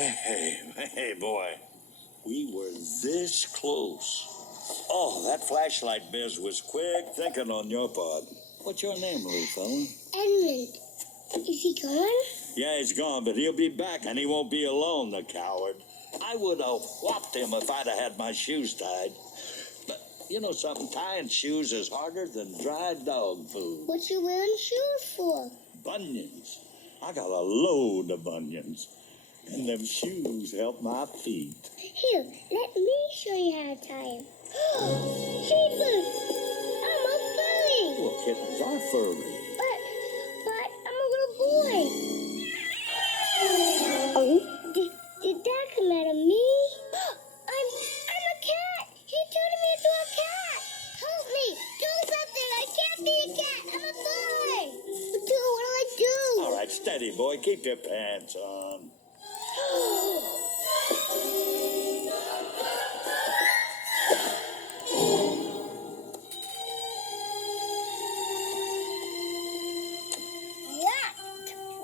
Hey, boy. We were this close. Oh, that flashlight biz was quick thinking on your part. What's your name, little fella? Edmund. Is he gone? Yeah, he's gone, but he'll be back, and he won't be alone, the coward. I would have whopped him if I'd have had my shoes tied. But you know something? Tying shoes is harder than dried dog food. What you wearing shoes for? Bunions. I got a load of bunions. And them shoes help my feet. Here, let me show you how to tie him. Jeepers! I'm a furry! Well, kittens are furry. But I'm a little boy. Oh, did that come out of me? I'm a cat! He turned me into a cat! Help me! Do something! I can't be a cat! I'm a boy! What do I do? All right, steady, boy. Keep your pants on.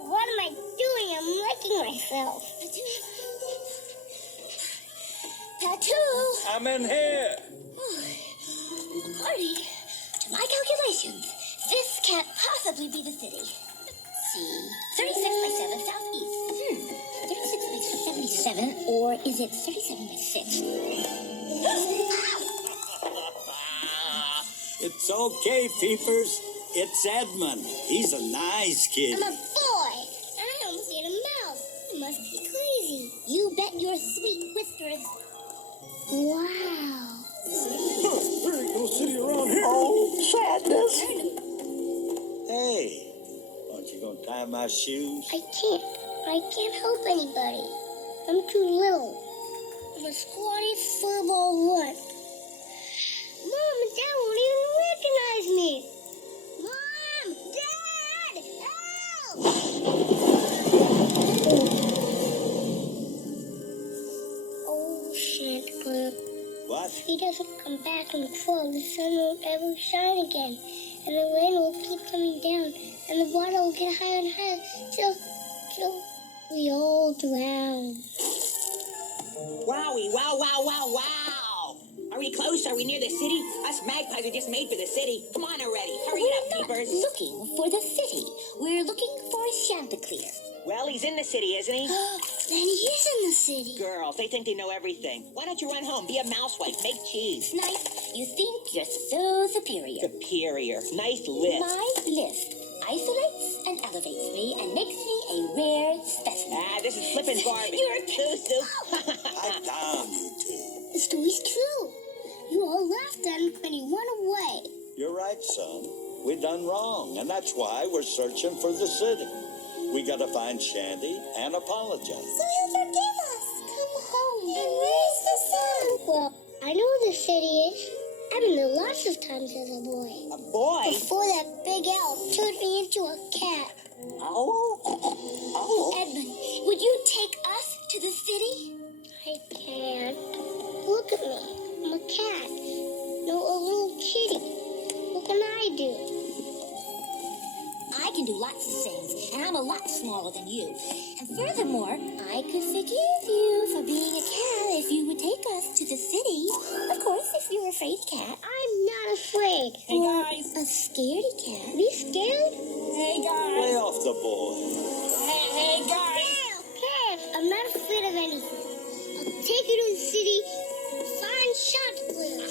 What am I doing? I'm licking myself. Pichu! I'm in here. According to my calculations, this can't possibly be the city. Let's see. 36 by 7 southeast. 36 by 77, or is it 37 by 6? It's okay, peepers. It's Edmund. He's a nice kid. I'm a boy. I almost ate a mouse. It must be crazy. You bet your sweet whiskers. Wow. There ain't no city around here. Oh, sadness. Hey, aren't you gonna tie my shoes? I can't help anybody. I'm too little. I'm a squatty furball runt. Mom and Dad won't even recognize me. Mom! Dad! Help! Oh, Santa Claus. What? If he doesn't come back in the fall, the sun won't ever shine again. And the rain will keep coming down. And the water will get higher and higher till we all drown. Wowie, wow, wow, wow, wow. Are we close? Are we near the city? Us magpies are just made for the city. Come on already. Hurry it up, We're not peepers. looking for the city. We're looking for Chanticleer. Well, he's in the city, isn't he? Then he is in the city. Girls, they think they know everything. Why don't you run home? Be a mousewife. Make cheese. Nice. You think you're so superior. Superior. Nice lift. My list isolates and elevates me and makes me a rare specimen. Ah, this is flippin' garbage. You're Sue. Pipe down, you two. The story's true. You all laughed at him when he went away. You're right, son. We done wrong, and that's why we're searching for the city. We gotta find Shandy and apologize. So he'll forgive us. Come home and raise the sun. Well, I know where the city is. I've been there lots of times as a boy. A boy? Before that big elf turned me into a cat. Oh. Edmund, would you take us to the city? I can't. Look at me. I'm a cat. No, a little kitty. What can I do? I can do lots of things, and I'm a lot smaller than you. And furthermore, I could forgive you for being a cat if you would take us to the city. Of course, if you're afraid cat. I'm not afraid. Hey, guys. A scaredy cat. Be scared? Hey, guys. Lay off the boy. Hey, guys. Okay, I'm not afraid of anything. I'll take you to the city, find Chanticleer,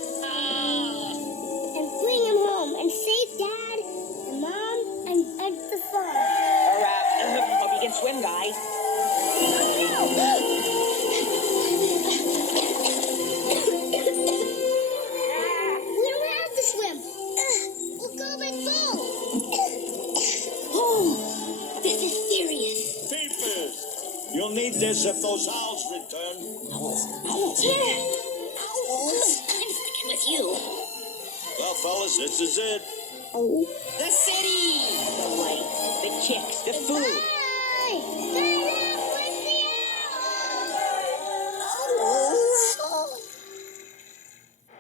and bring him home, and save Dad and Mom and the farm. All right. Hope you can swim, guys. We don't have to swim. We'll go by boat. Oh, this is serious. Peepers, you'll need this if those owls return. Owls. Yeah. Owls. I'm sticking with you. Well, fellas, this is it. Oh. The city. The lights, the chicks, the food. Bye! Bye!